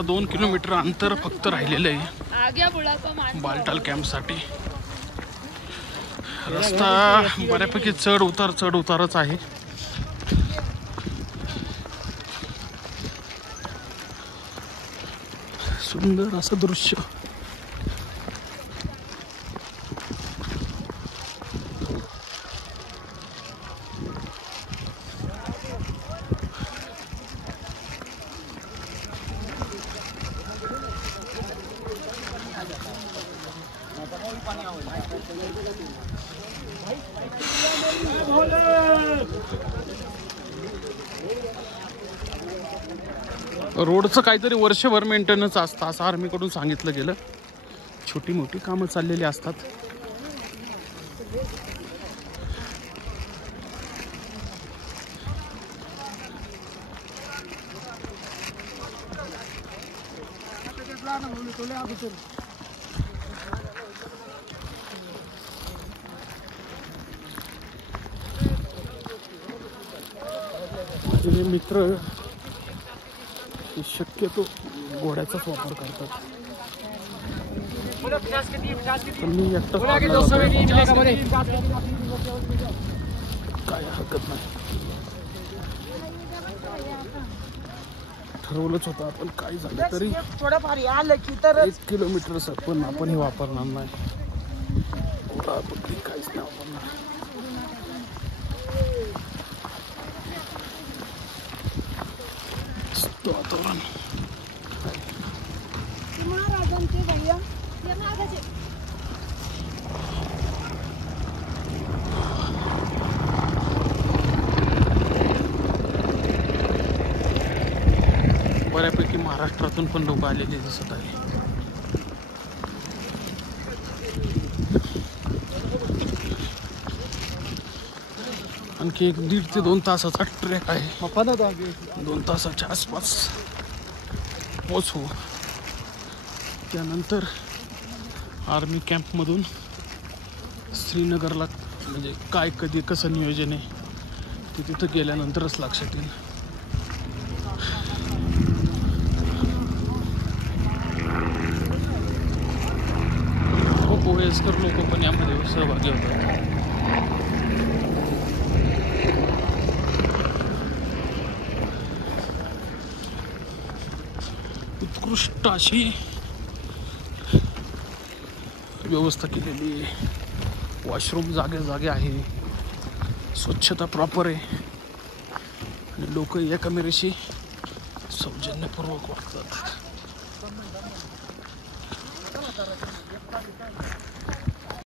आता 2 किलोमीटर अंतर फक्त राहिलेलं आहे बालटाल कॅम्पसाठी. रस्ता बऱ्यापैकी चढ उतारच आहे. सुंदर असं दृश्य. रोडचं काहीतरी वर्षभर मेंटेनन्स असतं असं आर्मीकडून सांगितलं गेलं. छोटी मोठी कामं चाललेली असतात. माझे मित्र शक्यतो घोड्याचाच वापर करतात. पण मी एकटाच काय हरकत नाही. ठरवलंच होतं आपण काय झालं तरी 1 किलोमीटर सर पण आपण हे वापरणार नाही. घोडा कुठली काहीच नाही वापरणार. वातावरण बऱ्यापैकी महाराष्ट्रातून पण लोक आलेले दिसत आहे. आणखी 1.5 ते 2 तासाचा ट्रेक आहे. 2 तासाच्या आसपास पोहोचू. त्यानंतर आर्मी कॅम्पमधून श्रीनगरला म्हणजे काय कधी कसं नियोजन आहे ते तिथं गेल्यानंतरच लक्षात येईल. खूप वयस्कर लोक पण यामध्ये सहभागी होतात. उत्कृष्ट अशी व्यवस्था केलेली. वॉशरूम जागे आहे. स्वच्छता प्रॉपर आहे. आणि लोक एकमेकांशी सौजन्यपूर्वक वागतात.